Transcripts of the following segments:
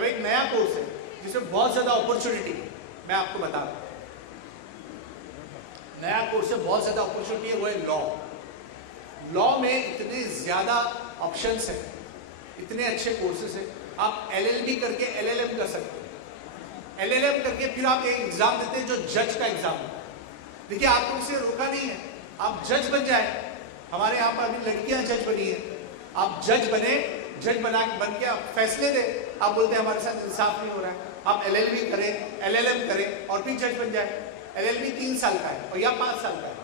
अब एक नया कोर्स है जिसमें बहुत ज्यादा अपॉर्चुनिटी है, मैं आपको बता रहा हूँ। नया कोर्स है, बहुत ज्यादा अपॉर्चुनिटी है, वो है लॉ। लॉ में इतने ज्यादा ऑप्शंस हैं, इतने अच्छे कोर्सेज हैं। आप एलएलबी करके एलएलएम कर सकते हैं। एलएलएम करके फिर आप एक एग्जाम देते हैं जो जज का एग्जाम है। देखिए, आपको इसे रोका नहीं है, आप जज बन जाए। हमारे यहाँ पर अभी लड़कियां जज बनी है। आप जज बने, जज बन के आप फैसले दे। आप बोलते हैं हमारे साथ इंसाफ नहीं हो रहा है, आप एलएलबी करें, एलएलएम करें और फिर जज बन जाए। एलएलबी 3 साल का है और या 5 साल का है।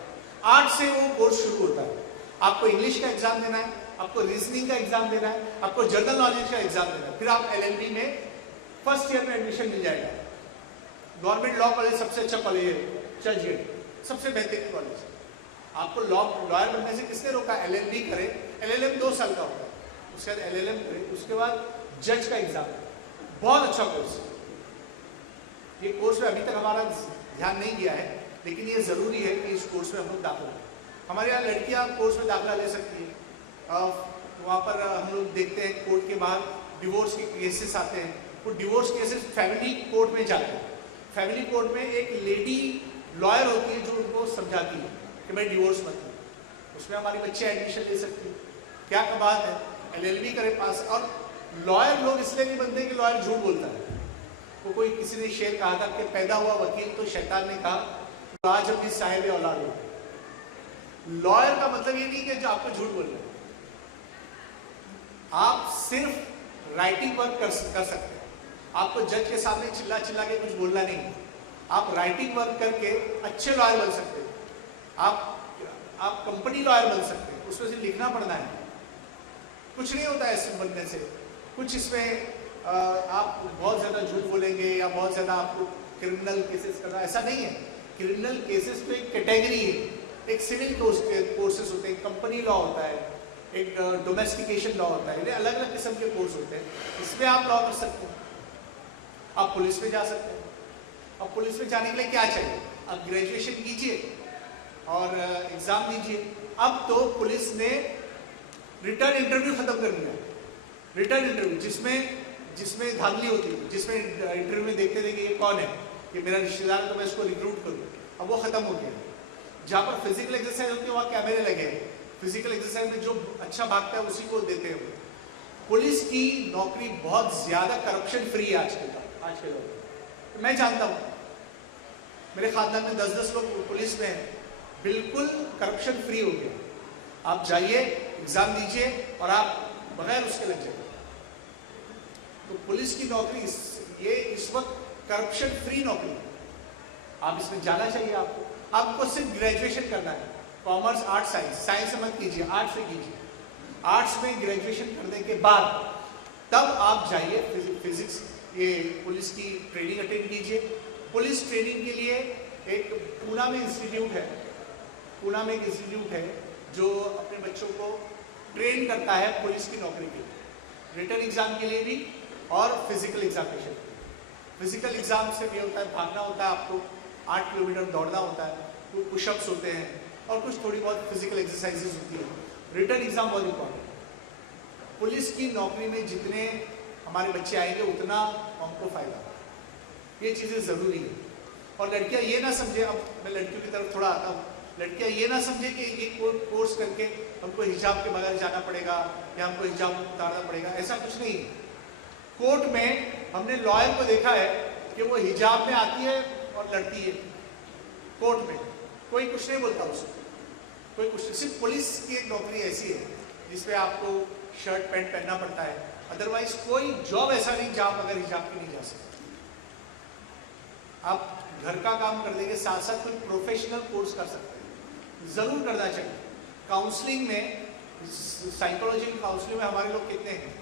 8 से वो कोर्स शुरू होता है। आपको इंग्लिश का एग्जाम देना है, आपको रीजनिंग का एग्जाम देना है, आपको जनरल नॉलेज का एग्जाम देना है। फिर आप एलएलबी में फर्स्ट ईयर में एडमिशन मिल जाएगा। गवर्नमेंट लॉ कॉलेज सबसे अच्छा कॉलेज है, चर्चगेट सबसे बेहतरीन कॉलेज है। आपको लॉयर बनने से किसने रोका? एलएलबी करे, एलएलएम 2 साल का होता है, उसके बाद एलएलएम करे, उसके बाद जज का एग्जाम। बहुत अच्छा कोर्स है ये। कोर्स में अभी तक हमारा ध्यान नहीं दिया है, लेकिन ये जरूरी है कि इस कोर्स में हम लोग दाखिला लें। हमारे यहाँ लड़कियां कोर्स में दाखिला ले सकती है। वहाँ पर हम लोग देखते हैं कोर्ट के बाहर डिवोर्स के केसेस आते हैं। वो डिवोर्स केसेस फैमिली कोर्ट में जाते हैं। फैमिली कोर्ट में एक लेडी लॉयर होती है जो उनको समझाती है कि भाई डिवोर्स मत करो। उसमें हमारी बच्चे एडमिशन ले सकती है। क्या बात है, एलएलबी करे पास। और लॉयर लोग इसलिए नहीं बनते कि लॉयर झूठ बोलता है। वो कोई किसी ने शेर कहा था कि पैदा हुआ वकील तो शैतान ने कहा तो आज अपनी साहिब औलाद हो। लॉयर का मतलब ये नहीं कि जो आपको झूठ बोल रहे हैं। आप सिर्फ राइटिंग वर्क कर सकते हैं। आपको जज के सामने चिल्ला चिल्ला के कुछ बोलना नहीं। आप राइटिंग वर्क करके अच्छे लॉयर बन सकते हैं। आप कंपनी लॉयर बन सकते हैं। उसमें से लिखना पड़ना है, कुछ नहीं होता है इसमें बनने से। कुछ इसमें आप बहुत ज़्यादा झूठ बोलेंगे या बहुत ज़्यादा आपको क्रिमिनल केसेस करना, ऐसा नहीं है। क्रिमिनल केसेस तो एक कैटेगरी है। एक सिविल कोर्सेस होते हैं, कंपनी लॉ होता है, एक डोमेस्टिकेशन लॉ होता है। ये अलग अलग किस्म के कोर्स होते हैं। इसमें आप लॉ कर सकते हैं। आप पुलिस में जा सकते हैं। अब पुलिस में जाने के लिए क्या चाहिए? आप ग्रेजुएशन कीजिए और एग्ज़ाम दीजिए। अब तो पुलिस ने रिटर्न इंटरव्यू ख़त्म कर दिया। रिटर्न इंटरव्यू जिसमें धांधली होती है, जिसमें इंटरव्यू में देखते थे कि ये कौन है, ये मेरा रिश्तेदार है तो मैं इसको रिक्रूट करूँ, अब वो खत्म हो गया। जहाँ पर फिजिकल एक्सरसाइज होती है वहाँ कैमरे लगे हैं। फिजिकल एक्सरसाइज में जो अच्छा भागता है उसी को देते हैं। पुलिस की नौकरी बहुत ज्यादा करप्शन फ्री है आज के दौर में। मैं जानता हूँ, मेरे खानदान में 10-10 लोग पुलिस में हैं, बिल्कुल करप्शन फ्री हो गया। आप जाइए, एग्जाम दीजिए और आप बगैर उसके लग जाइए। तो पुलिस की नौकरी ये इस वक्त करप्शन फ्री नौकरी है। आप इसमें जाना चाहिए। आपको सिर्फ ग्रेजुएशन करना है। कॉमर्स, आर्ट्स, साइंस से मत कीजिए, आर्ट्स से कीजिए। आर्ट्स में ग्रेजुएशन करने के बाद तब आप जाइए फिजिक्स ये पुलिस की ट्रेनिंग अटेंड कीजिए। पुलिस ट्रेनिंग के लिए एक पूना में इंस्टीट्यूट है। पूना में एक इंस्टीट्यूट है जो अपने बच्चों को ट्रेन करता है पुलिस की नौकरी के लिए, रिटर्न एग्जाम के लिए भी और फिजिकल एग्जामिनेशन। फिजिकल एग्जाम से ये होता है, भागना होता है, आपको 8 किलोमीटर दौड़ना होता है, कुछ पुशअप्स होते हैं और कुछ थोड़ी बहुत फिजिकल एक्सरसाइजेज होती है। रिटर्न एग्जाम बहुत इंपॉर्टेंट है। पुलिस की नौकरी में जितने हमारे बच्चे आएंगे उतना हमको फायदा होगा। ये चीज़ें ज़रूरी है। और लड़कियाँ ये ना समझे, अब मैं लड़कियों की तरफ थोड़ा आता हूँ, लड़कियाँ ये ना समझे कि ये कोर्स करके हमको हिजाब के बगैर जाना पड़ेगा या हमको हिजाब उतारना पड़ेगा, ऐसा कुछ नहीं है। कोर्ट में हमने लॉयर को देखा है कि वो हिजाब में आती है और लड़ती है कोर्ट में, कोई कुछ नहीं बोलता उसको, कोई कुछ। सिर्फ पुलिस की एक नौकरी ऐसी है जिसमें आपको शर्ट पैंट पहनना पड़ता है, अदरवाइज कोई जॉब ऐसा नहीं जहाँ आप अगर हिजाब के नहीं जा सकते। आप घर का काम करने के साथ साथ कोई प्रोफेशनल कोर्स कर सकते हैं, जरूर करना चाहिए। काउंसलिंग में, साइकोलॉजी काउंसलिंग में हमारे लोग कितने हैं?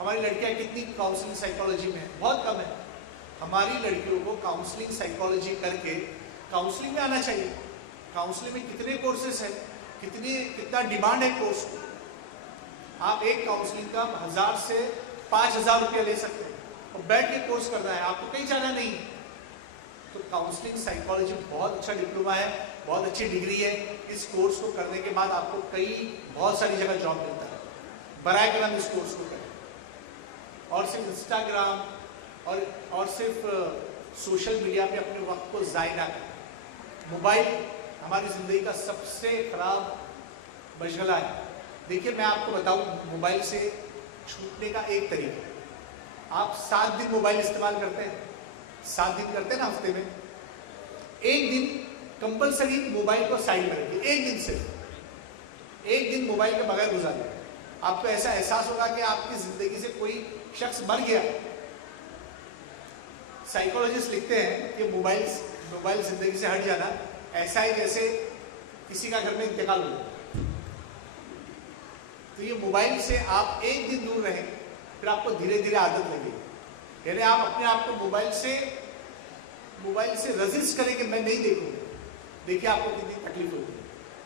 हमारी लड़कियां कितनी काउंसलिंग साइकोलॉजी में है? बहुत कम है। हमारी लड़कियों को काउंसलिंग साइकोलॉजी करके काउंसलिंग में आना चाहिए। काउंसलिंग में कितने कोर्सेस हैं, कितना डिमांड है कोर्स को। आप एक काउंसलिंग का 1000 से 5000 रुपया ले सकते हैं और बैठ के कोर्स करना है, आपको कहीं जाना नहीं है। तो काउंसलिंग साइकोलॉजी बहुत अच्छा डिप्लोमा है, बहुत अच्छी डिग्री है। इस कोर्स को करने के बाद आपको बहुत सारी जगह जॉब मिलता है। बराए करम इस कोर्स को करें। और सिर्फ इंस्टाग्राम, और सिर्फ सोशल मीडिया पे अपने वक्त को ज़ाय ना करें। मोबाइल हमारी ज़िंदगी का सबसे खराब मशगला है। देखिए मैं आपको बताऊं, मोबाइल से छूटने का एक तरीका, आप 7 दिन मोबाइल इस्तेमाल करते हैं, 7 दिन करते हैं ना हफ्ते में, एक दिन कंपलसरी मोबाइल को साइड में रखिए, एक दिन सिर्फ एक दिन मोबाइल के बगैर गुजारिए। आपको ऐसा एहसास होगा कि आपकी जिंदगी से कोई शख्स मर गया। साइकोलॉजिस्ट लिखते हैं कि मोबाइल जिंदगी से हट जाना ऐसा है जैसे किसी का घर में इंतकाल हो जाए। तो ये मोबाइल से आप एक दिन दूर रहें, फिर आपको धीरे धीरे आदत लगेगी। यानी आप अपने आप को मोबाइल से रजिस्ट करें कि मैं नहीं देखूंगा। देखिए आपको कितनी तकलीफ होगी।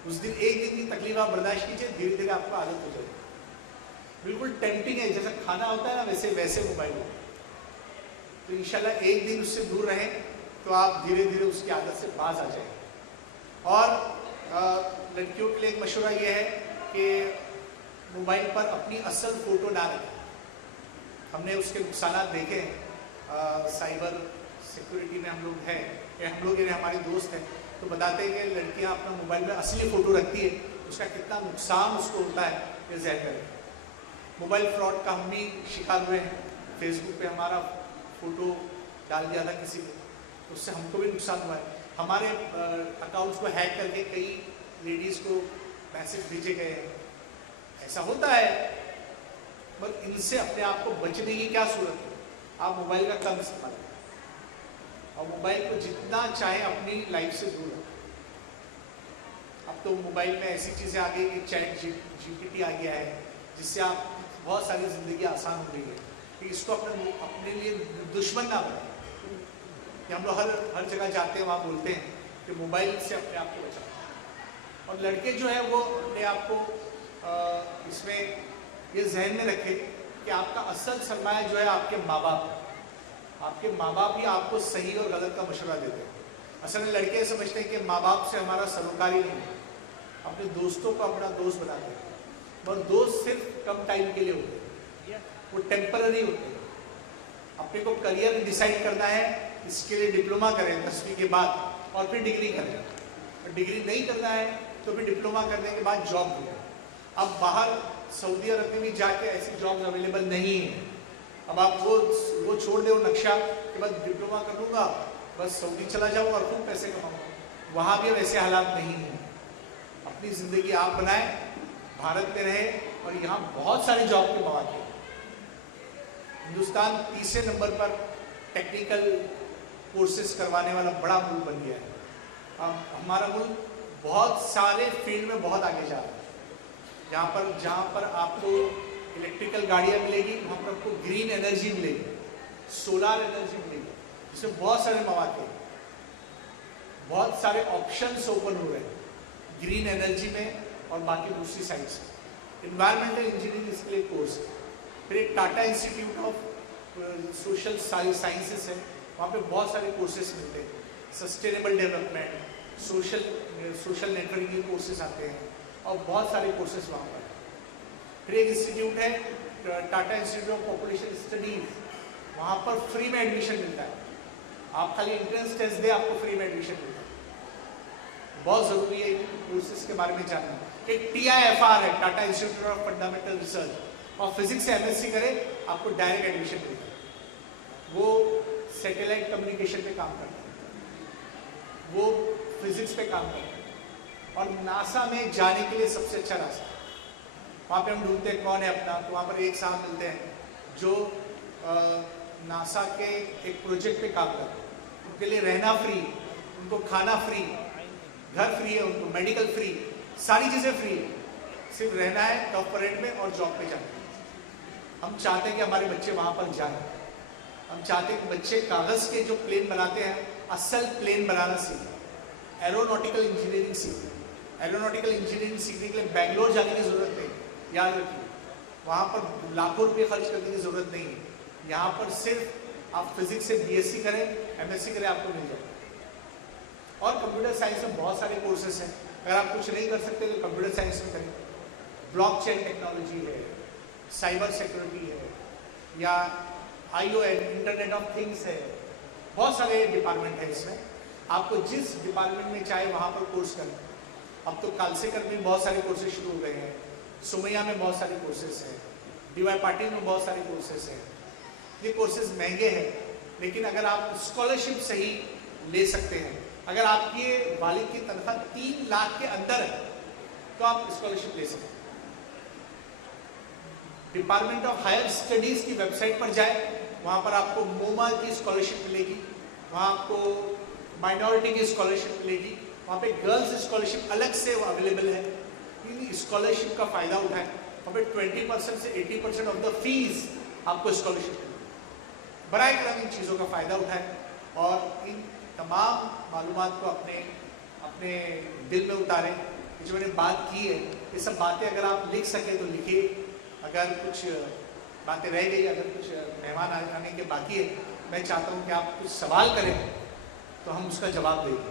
उस दिन एक दिन की तकलीफ आप बर्दाश्त कीजिए, धीरे धीरे आपको आदत हो जाएगी। बिल्कुल टेम्पटिंग है, जैसा खाना होता है ना वैसे मोबाइल होता है। तो इंशाल्लाह एक दिन उससे दूर रहें तो आप धीरे धीरे उसकी आदत से बाज आ जाएंगे। और लड़कियों के लिए एक मशवरा ये है कि मोबाइल पर अपनी असल फ़ोटो ना रखें। हमने उसके नुकसान देखे हैं। साइबर सिक्योरिटी में हम लोग हैं, हम लोग हमारे दोस्त हैं, तो बताते हैं कि लड़कियां अपना मोबाइल में असली फ़ोटो रखती है, उसका कितना नुकसान उसको होता है ये ज़हन में रखें। मोबाइल फ्रॉड का हम भी शिकार हुए हैं। फेसबुक पे हमारा फ़ोटो डाल दिया था किसी ने, उससे हमको भी नुकसान हुआ है। हमारे अकाउंट्स को हैक करके कई लेडीज़ को मैसेज भेजे गए हैं। ऐसा होता है, पर इनसे अपने आप को बचने की क्या सूरत है? आप मोबाइल का कम इस्तेमाल करें और मोबाइल को जितना चाहे अपनी लाइफ से दूर रखें। अब तो मोबाइल में ऐसी चीज़ें आ गई कि चैट जीपीटी आ गया है, जिससे आप बहुत सारी ज़िंदगी आसान हो गई है। कि इसको अपने लिए दुश्मन ना बनाए। कि हम लोग हर जगह जाते हैं, वहाँ बोलते हैं कि मोबाइल से अपने आप को बचाओ। और लड़के जो है वो अपने आप को इसमें ये जहन में रखें कि आपका असल सरमाया जो है आपके माँ बाप है। आपके माँ बाप ही आपको सही और गलत का मशवरा देते हैं। असल में लड़के समझते हैं कि माँ बाप से हमारा सरोकार ही नहीं है, अपने दोस्तों को अपना दोस्त बनाते हैं। और दोस्त सिर्फ कम टाइम के लिए होते हैं, वो टेम्पररी होते हैं। अपने को करियर डिसाइड करना है, इसके लिए डिप्लोमा करें 10वीं के बाद और फिर डिग्री करें। और डिग्री नहीं करना है तो फिर डिप्लोमा करने के बाद जॉब करें। अब बाहर सऊदी अरब में भी जाके ऐसी जॉब्स अवेलेबल नहीं है। अब आप वो छोड़ दे, वो नक्शा कि बस डिप्लोमा कर लूँगा, बस सऊदी चला जाऊँगा और खूब पैसे कमाऊँगा। वहाँ भी अब ऐसे हालात नहीं हैं। अपनी ज़िंदगी आप बनाएं, भारत में रहे, और यहाँ बहुत सारे जॉब के मौके हैं। हिंदुस्तान तीसरे नंबर पर टेक्निकल कोर्सेज करवाने वाला बड़ा मुल्क बन गया है। अब हमारा मुल्क बहुत सारे फील्ड में बहुत आगे जा रहा है। जहाँ पर आपको इलेक्ट्रिकल गाड़ियाँ मिलेगी, वहाँ पर आपको ग्रीन एनर्जी मिलेगी, सोलार एनर्जी मिलेगी, जिसमें बहुत सारे मौके हैं, बहुत सारे ऑप्शंस ओपन हो रहे हैं ग्रीन एनर्जी में और बाकी दूसरी साइड से। इन्वायरमेंटल इंजीनियरिंग इसके लिए कोर्स है। फिर एक Tata institute of social sciences है, वहाँ पे बहुत सारे कोर्सेज मिलते हैं। सस्टेनेबल डेवलपमेंट, सोशल नेटवर्किंग के कोर्सेज आते हैं और बहुत सारे कोर्सेज वहाँ पर। फिर एक इंस्टीट्यूट है Tata institute of population studies, वहाँ पर फ्री में एडमिशन मिलता है। आप खाली एंट्रेंस टेस्ट दें, आपको फ्री में एडमिशन मिलता है। बहुत ज़रूरी है कोर्सेज के बारे में जानना। एक TIFR है, Tata institute of fundamental research, और फिजिक्स से MSc करें, आपको डायरेक्ट एडमिशन मिलता है। वो सैटेलाइट कम्युनिकेशन पे काम करता है, वो फिजिक्स पे काम करता है, और नासा में जाने के लिए सबसे अच्छा रास्ता। वहाँ पे हम ढूंढते हैं कौन है अपना, तो वहाँ पर एक साहब मिलते हैं जो नासा के एक प्रोजेक्ट पे काम करते हैं। उनके लिए रहना फ्री, उनको खाना फ्री, घर फ्री है, उनको मेडिकल फ्री, सारी चीज़ें फ्री है। सिर्फ रहना है कॉर्पोरेट में और जॉब पे जाना है। हम चाहते हैं कि हमारे बच्चे वहाँ पर जाएं। हम चाहते हैं कि बच्चे कागज़ के जो प्लेन बनाते हैं, असल प्लेन बनाना सीखें, एरोनॉटिकल इंजीनियरिंग सीखें। एरोनॉटिकल इंजीनियरिंग सीखने के लिए बेंगलोर जाने की ज़रूरत नहीं, याद रखिए। वहाँ पर लाखों रुपये खर्च करने की ज़रूरत नहीं है। यहाँ पर सिर्फ आप फिजिक्स से BSc करें, MSc करें, आपको मिल जाएगा। और कंप्यूटर साइंस में बहुत सारे कोर्सेज हैं। अगर आप कुछ नहीं कर सकते तो कंप्यूटर साइंस में करें। ब्लॉकचेन टेक्नोलॉजी है, साइबर सिक्योरिटी है, या IO इंटरनेट ऑफ थिंग्स है, बहुत सारे डिपार्टमेंट है इसमें। आपको जिस डिपार्टमेंट में चाहे वहाँ पर कोर्स करना। अब तो कालसेकर में बहुत सारे कोर्सेज शुरू हो गए हैं, सुमैया में बहुत सारे कोर्सेज हैं, DY पाटिल में बहुत सारे कोर्सेज हैं। ये कोर्सेज महंगे हैं, लेकिन अगर आप स्कॉलरशिप सही ले सकते हैं, अगर आपके वालिद की तनख्वाह 3 लाख के अंदर है तो आप स्कॉलरशिप ले सकते हैं। डिपार्टमेंट ऑफ हायर स्टडीज की वेबसाइट पर जाए, वहाँ पर आपको मोमा की स्कॉलरशिप मिलेगी, वहाँ आपको माइनॉरिटी की स्कॉलरशिप मिलेगी, वहाँ पे गर्ल्स स्कॉलरशिप अलग से अवेलेबल है। स्कॉलरशिप का फायदा उठाएं, वहाँ पे 20% से 80% ऑफ द फीस आपको स्कॉलरशिप मिलेगी। बराए करम इन चीज़ों का फायदा उठाएं और इन तमाम मालूमात को अपने दिल में उतारें। जो मैंने बात की है, ये सब बातें अगर आप लिख सकें तो लिखिए। अगर कुछ बातें रह गई, अगर कुछ मेहमान आने के बाकी है, मैं चाहता हूँ कि आप कुछ सवाल करें तो हम उसका जवाब देंगे।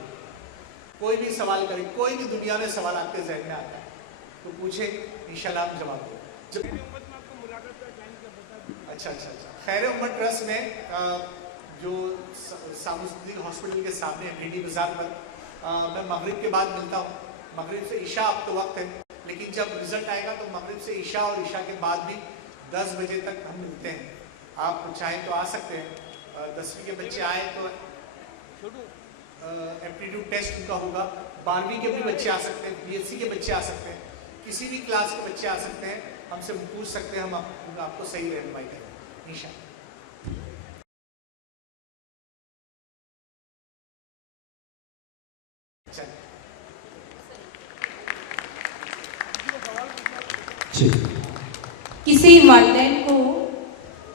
कोई भी सवाल करें, कोई भी दुनिया में सवाल आपके जहन में आता है तो पूछे, इंशाल्लाह हम जवाब देंगे। अच्छा। खैर उम्मत ट्रस्ट में जो सामुद्रिक हॉस्पिटल के सामने VD बाजार पर मैं मगरिब के बाद मिलता हूँ। मगरिब से इशा अब तो वक्त है, लेकिन जब रिजल्ट आएगा तो मगरिब से इशा और इशा के बाद भी 10 बजे तक हम मिलते हैं। आप चाहें तो आ सकते हैं। 10वीं के बच्चे आए तो एप्टीट्यूड टेस्ट उनका होगा। 12वीं के भी बच्चे आ सकते हैं, BSc के बच्चे आ सकते हैं, किसी भी क्लास के बच्चे आ सकते हैं, हमसे पूछ सकते हैं, हम आपको सही रहनुमाई करेंगे इंशाअल्लाह। किसी वालिदैन को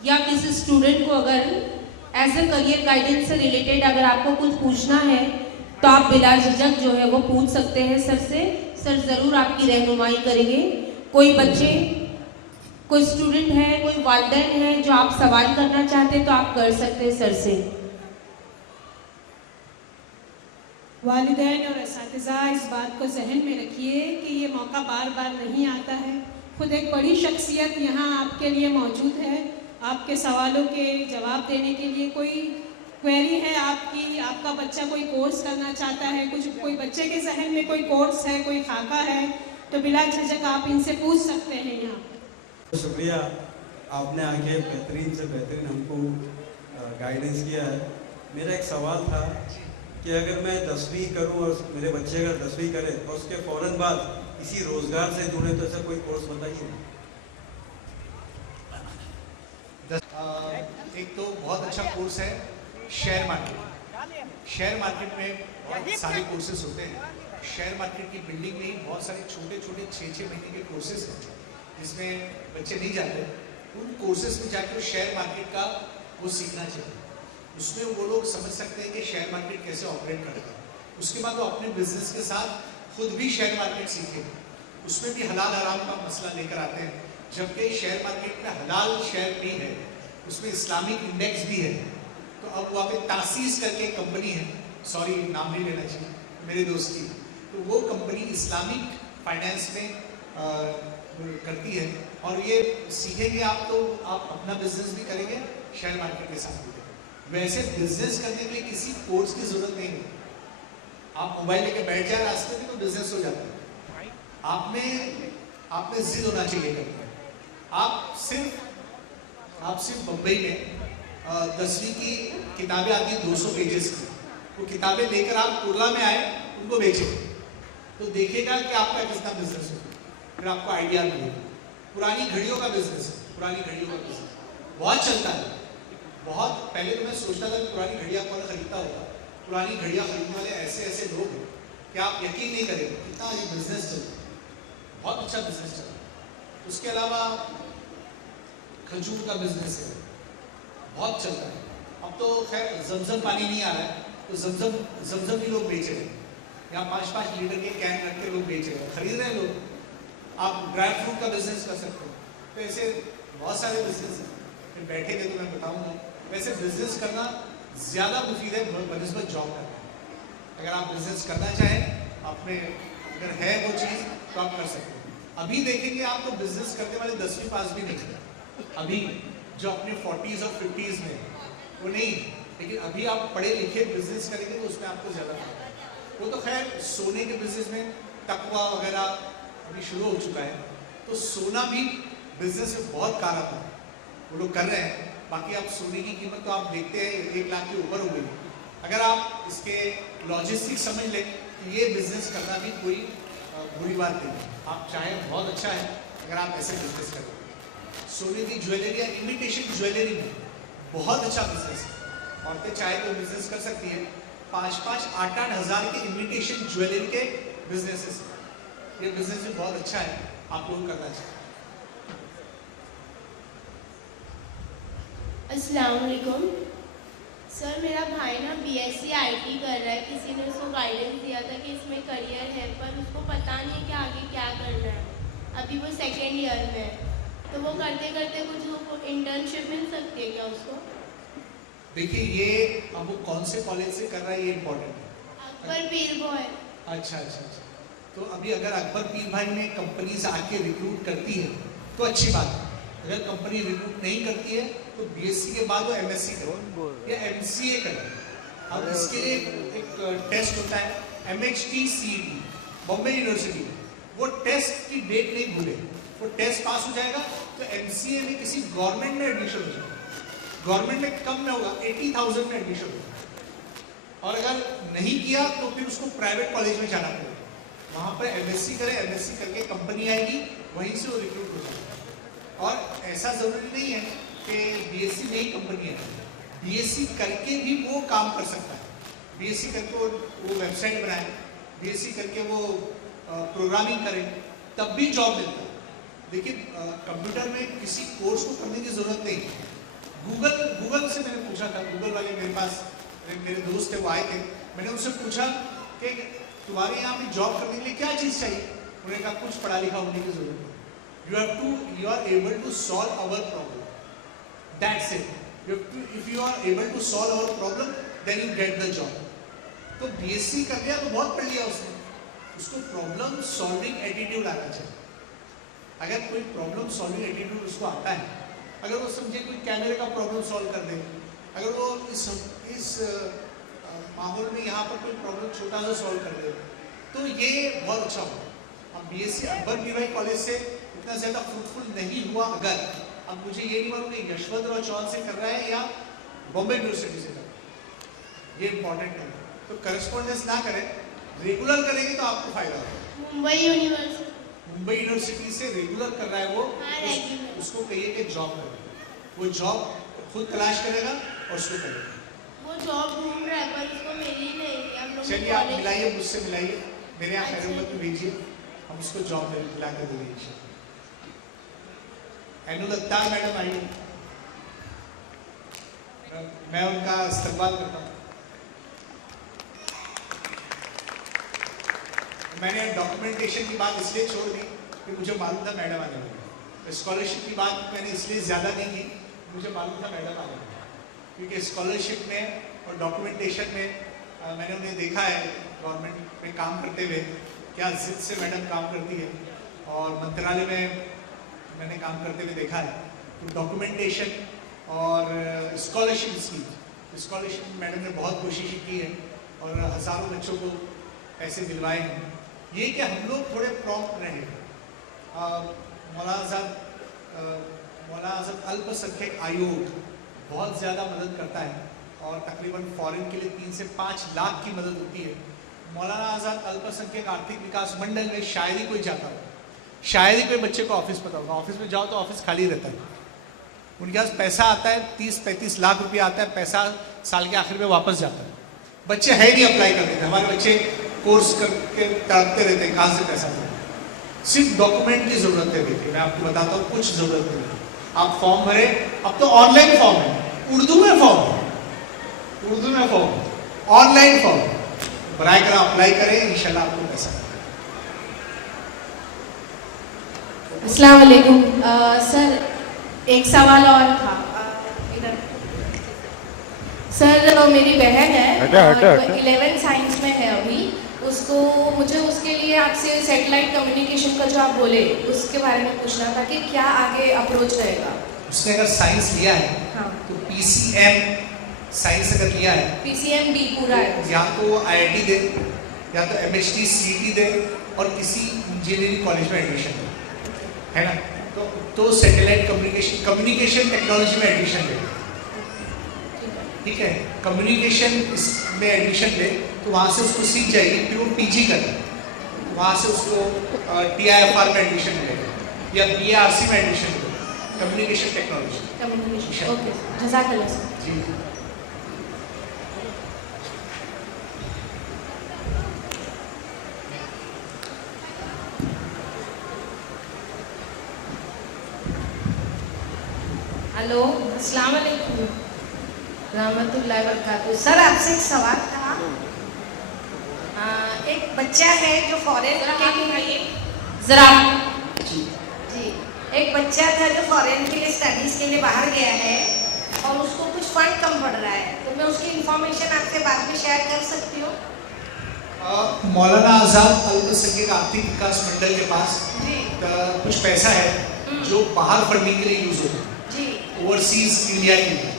या किसी स्टूडेंट को अगर एज ए करियर गाइडेंस से रिलेटेड अगर आपको कुछ पूछना है तो आप बिला झिझक जो है वो पूछ सकते हैं सर से। सर ज़रूर आपकी रहनुमाई करेंगे। कोई बच्चे, कोई स्टूडेंट है, कोई वालिदैन है जो आप सवाल करना चाहते हैं तो आप कर सकते हैं सर से। वालिदैन और असातिज़ा इस बात को जहन में रखिए कि ये मौका बार बार नहीं आता है। खुद एक बड़ी शख्सियत यहाँ आपके लिए मौजूद है, आपके सवालों के जवाब देने के लिए। कोई क्वेरी है आपकी, आपका बच्चा कोई कोर्स करना चाहता है, कोई बच्चे के जहन में कोई कोर्स है, कोई खाका है, तो बिला झिझक आप इनसे पूछ सकते हैं यहाँ। शुक्रिया, आपने आके बेहतरीन से बेहतरीन हमको गाइडेंस किया है। मेरा एक सवाल था कि अगर मैं 10वीं करूं और मेरे बच्चे अगर 10वीं करे तो उसके फ़ौरन बाद किसी रोज़गार से जुड़े तो ऐसा कोई कोर्स बताइए। एक तो बहुत अच्छा कोर्स है शेयर मार्केट। शेयर मार्केट में बहुत सारे कोर्सेज होते हैं। शेयर मार्केट की बिल्डिंग में ही बहुत सारे छोटे छोटे 6-6 महीने के कोर्सेज हैं जिसमें बच्चे नहीं जाते। उन कोर्सेज में जाकर शेयर मार्केट का वो सीखना चाहिए। उसमें वो लोग समझ सकते हैं कि शेयर मार्केट कैसे ऑपरेट करेगा। उसके बाद वो अपने बिजनेस के साथ खुद भी शेयर मार्केट सीखेंगे। उसमें भी हलाल हराम का मसला लेकर आते हैं। जबकि शेयर मार्केट में हलाल शेयर भी है, उसमें इस्लामिक इंडेक्स भी है। तो अब वहाँ पे तासीस करके कंपनी है, सॉरी नाम नहीं लेना चाहिए, मेरे दोस्त की, तो वो कंपनी इस्लामिक फाइनेंस में करती है। और ये सीखेंगे आप तो आप अपना बिजनेस भी करेंगे शेयर मार्केट के साथ भी। वैसे बिजनेस करने के लिए किसी कोर्स की जरूरत नहीं है। आप मोबाइल लेके बैठ जाए रास्ते में तो बिजनेस हो जाता है। आप में जिद होना चाहिए करते हैं। आप सिर्फ बम्बई में 10वीं की किताबें आती हैं 200 पेजेस की, वो किताबें लेकर आप कुरला में आए उनको बेचें तो देखिएगा कि आपका कितना बिजनेस होगा। फिर आपको आइडिया मिलेगा। पुरानी घड़ियों का बिजनेस है, पुरानी घड़ियों का बिजनेस बहुत चलता है। बहुत पहले तो मैं सोचता था कि पुरानी घड़ियाँ कौन खरीदता होगा। पुरानी घड़ियाँ खरीदने वाले ऐसे लोग हैं कि आप यकीन नहीं करेंगे कितना ये बिजनेस चलता है। बहुत अच्छा बिजनेस चल रहा है। उसके अलावा खजूर का बिजनेस है, बहुत चलता है। अब तो खैर जमजम पानी नहीं आ रहा है तो जमजम भी लोग बेच रहे हैं। यहाँ 5-5 लीटर के कैन रख के लोग बेच रहे हैं, खरीद रहे हैं लोग। आप ड्राई फ्रूट का बिजनेस कर सकते हो। तो ऐसे बहुत सारे बिजनेस हैं, फिर बैठेंगे तो मैं बताऊँगा। वैसे बिजनेस करना ज़्यादा मुफीद है बनिस्बत जॉब करना। अगर आप बिजनेस करना चाहें, आप में अगर है वो चीज़ तो आप कर सकते हैं। अभी देखेंगे आप तो बिजनेस करने वाले 10वीं पास भी नहीं किया। अभी जो अपने 40s और 50s में वो नहीं, लेकिन अभी आप पढ़े लिखे बिजनेस करेंगे तो उसमें आपको ज़्यादा फायदा है। वो तो खैर सोने के बिजनेस में तकवा वगैरह अभी शुरू हो चुका है, तो सोना भी बिजनेस में बहुत कार आता है, वो लोग कर रहे हैं। बाकी आप सोने की कीमत तो आप देखते हैं 1 लाख के ऊपर हो गई। अगर आप इसके लॉजिस्टिक्स समझ लें तो ये बिजनेस करना भी कोई बुरी बात नहीं। आप चाहें बहुत अच्छा है अगर आप ऐसे बिजनेस करें। सोने की ज्वेलरी या इमिटेशन ज्वेलरी में बहुत अच्छा बिजनेस है। औरतें चाहे तो बिजनेस कर सकती है। 5-5, 8-8 हज़ार के इमिटेशन ज्वेलरी के बिजनेसेस, ये बिजनेस भी बहुत अच्छा है, आप लोग करना चाहिए। अस्सलाम वालेकुम सर, मेरा भाई ना BSc IT कर रहा है। किसी ने उसको गाइडेंस दिया था कि इसमें करियर है, पर उसको पता नहीं है कि आगे क्या करना है। अभी वो 2nd ईयर में है, तो वो करते करते कुछ इंटर्नशिप मिल सकती है क्या उसको? देखिए, ये अब वो कौन से कॉलेज से कर रहा है ये इम्पोर्टेंट है। अकबर पीर वो है। अच्छा। तो अभी अगर अकबर पीर भाई में कंपनीज आके रिक्रूट करती है तो अच्छी बात है। अगर कंपनी रिक्रूट नहीं करती है तो BSc के बाद वो MSc करे या MCA करे। अब इसके लिए एक टेस्ट होता है MHT CET, बॉम्बे यूनिवर्सिटी में। वो टेस्ट की डेट नहीं भूले, वो टेस्ट पास हो जाएगा तो MCA में किसी गवर्नमेंट में एडमिशन हो जाएगा। गवर्नमेंट में कम में होगा, 80,000 में एडमिशन होगा। और अगर नहीं किया तो फिर उसको प्राइवेट कॉलेज में जाना पड़ेगा, वहाँ पर MSc करे, MSc करके कंपनी आएगी, वहीं से वो रिक्रूट हो जाएगा। और ऐसा ज़रूरी नहीं है कि BSc में ही कंपनी है, BSc करके भी वो काम कर सकता है। BSc करके वो वेबसाइट बनाए, BSc करके वो प्रोग्रामिंग करे, तब भी जॉब मिलता है। लेकिन कंप्यूटर में किसी कोर्स को करने की ज़रूरत नहीं है। गूगल से मैंने पूछा था, गूगल वाले मेरे पास मेरे दोस्त थे, वो आए थे, मैंने उनसे पूछा कि तुम्हारे यहाँ पे जॉब करने के लिए क्या चीज़ चाहिए। उन्होंने कहा कुछ पढ़ा लिखा होने की ज़रूरत नहीं, you are able to solve our problem, that's it. If you are able to solve our problem then you get the job. तो BSc कर लिया तो बहुत पढ़ लिया उसने, उसको प्रॉब्लम सॉल्विंग एटीट्यूड आना चाहिए। अगर कोई प्रॉब्लम सॉल्विंग एटीट्यूड उसको आता है, अगर वो समझे कोई कैमरे का प्रॉब्लम सॉल्व कर दे, अगर वो इस माहौल में यहाँ पर कोई प्रॉब्लम छोटा सा सॉल्व कर दे, तो ये बहुत अच्छा होगा। अब BSc अकबर पीर भाई कॉलेज से इतना ज़्यादा फ्रूटफुल नहीं हुआ। अगर अब मुझे ये नहीं मालूम कि यशवंतराव चौहान से कर रहा है या बॉम्बे यूनिवर्सिटी से कर रहा है, ये इंपॉर्टेंट है। तो करस्पॉन्डेंस ना करें, रेगुलर करेंगे तो आपको फायदा होगा। मुंबई यूनिवर्सिटी से रेगुलर कर रहा है वो, उसको कहिए कि जॉब करे, वो जॉब खुद तलाश करेगा और उसको करेगा। वो जॉब ढूंढ रहा है पर उसको मिल ही नहीं। चलिए आप मिलाइए, मुझसे मिलाइए, मेरे यहाँ खैरुल्लाह को भेजिए, हम उसको जॉब दिला कर देंगे। एनुलता मैडम आई, मैं उनका इस्तेमाल करता हूँ। मैंने डॉक्यूमेंटेशन की बात इसलिए छोड़ दी कि मुझे मालूम था मैडम आने वाली। स्कॉलरशिप की बात मैंने इसलिए ज़्यादा नहीं की, मुझे मालूम था मैडम आने वाली, क्योंकि स्कॉलरशिप में और डॉक्यूमेंटेशन में मैंने उन्हें देखा है गवर्नमेंट में काम करते हुए, क्या जिद से मैडम काम करती है, और मंत्रालय में मैंने काम करते हुए देखा है। तो डॉक्यूमेंटेशन और स्कॉलरशिप स्कीम, स्कॉलरशिप मैडम ने बहुत कोशिश की है और हज़ारों बच्चों को पैसे दिलवाए हैं। ये कि हम लोग थोड़े प्रॉम्प्ट रहे। मौलाना आज़म अल्पसंख्यक आयोग बहुत ज़्यादा मदद करता है और तकरीबन फॉरेन के लिए 3 से 5 लाख की मदद होती है। मौलाना आज़ाद अल्पसंख्यक आर्थिक विकास मंडल में शायद ही कोई जाता हो, शायद ही कोई बच्चे को ऑफिस पता होगा। ऑफिस में जाओ तो ऑफिस खाली रहता है, उनके पास पैसा आता है 30-35 लाख रुपया आता है, पैसा साल के आखिर में वापस जाता है। बच्चे है नहीं अप्लाई करते थे, हमारे बच्चे कोर्स करके तड़पते रहते हैं, कहाँ से पैसा दें। सिर्फ डॉक्यूमेंट की ज़रूरत है। देखिए मैं आपको बताता हूँ, कुछ ज़रूरत नहीं है। आप फॉर्म भरे, अब तो ऑनलाइन फॉर्म है, उर्दू में फॉर्म, ऑनलाइन फॉर्म भराए कर अप्लाई करें, इंशाल्लाह आपको पैसा। अस्सलाम वालेकुम सर, एक सवाल और था इधर। सर मेरी बहन है, 11th साइंस में है अभी, उसको मुझे उसके लिए आपसे सैटेलाइट कम्युनिकेशन का जो आप बोले उसके बारे में पूछना था कि क्या आगे अप्रोच रहेगा। उसने अगर साइंस लिया है हाँ तो PCM साइंस अगर लिया है, PCMB पूरा है। या तो IIT दे या तो MHT CET दे और किसी इंजीनियरिंग कॉलेज में एडमिशन ले, है ना। तो सैटेलाइट कम्युनिकेशन टेक्नोलॉजी में एडमिशन ले, ठीक है। कम्युनिकेशन इसमें एडमिशन ले तो वहाँ से उसको सीख जाएगी, फिर वो PG करे, वहाँ से उसको TIFR में एडमिशन मिलेगा या BARC में एडमिशन मिलेगा, कम्युनिकेशन टेक्नोलॉजी। कम्युनिकेशन, ओके, जज़ाकल्लाह सर। जी। हेलो, अस्सलाम वालेकुम, रहमतुल्लाहि व बरकातुहू। सर आपसे एक सवाल था। एक बच्चा है जो फॉरेन के लिए जरा जी एक बच्चा था जो फॉरेन के लिए स्टडीज़ के लिए बाहर गया है और उसको कुछ फंड कम पड़ रहा है, तो मैं उसकी इंफॉर्मेशन आपसे बाद में शेयर कर सकती हूँ? मौलाना आज़ाद अल्पसंख्यक आर्थिक विकास मंडल के पास जी कुछ पैसा है जो बाहर फंडिंग के लिए यूज होता है, जी ओवरसीज इंडिया के लिए,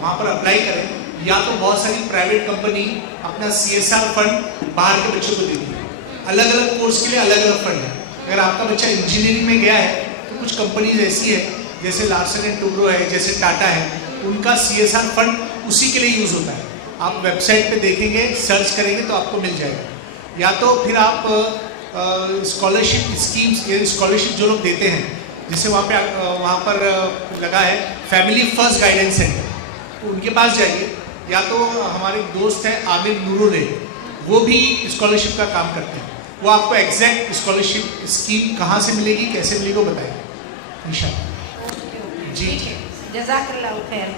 वहाँ पर अप्लाई करें। या तो बहुत सारी प्राइवेट कंपनी अपना CSR फंड बाहर के बच्चों को देती है, अलग अलग कोर्स के लिए अलग अलग फंड है। अगर आपका बच्चा इंजीनियरिंग में गया है तो कुछ कंपनीज ऐसी है जैसे लार्सन एंड टुब्रो है, जैसे टाटा है, उनका CSR फंड उसी के लिए यूज होता है। आप वेबसाइट पे देखेंगे, सर्च करेंगे तो आपको मिल जाएगा। या तो फिर आप स्कॉलरशिप स्कीम्स, ये स्कॉलरशिप जो लोग देते हैं, जैसे वहाँ पर लगा है फैमिली फर्स्ट गाइडेंस सेंटर, तो उनके पास जाइए। या तो हमारे दोस्त हैं आमिर नूरुल, वो भी स्कॉलरशिप का काम करते हैं, वो आपको एग्जैक्ट स्कॉलरशिप स्कीम कहाँ से मिलेगी, कैसे मिलेगी वो बताएंगे इंशाल्लाह। जी जज़ाकल्लाह खैर।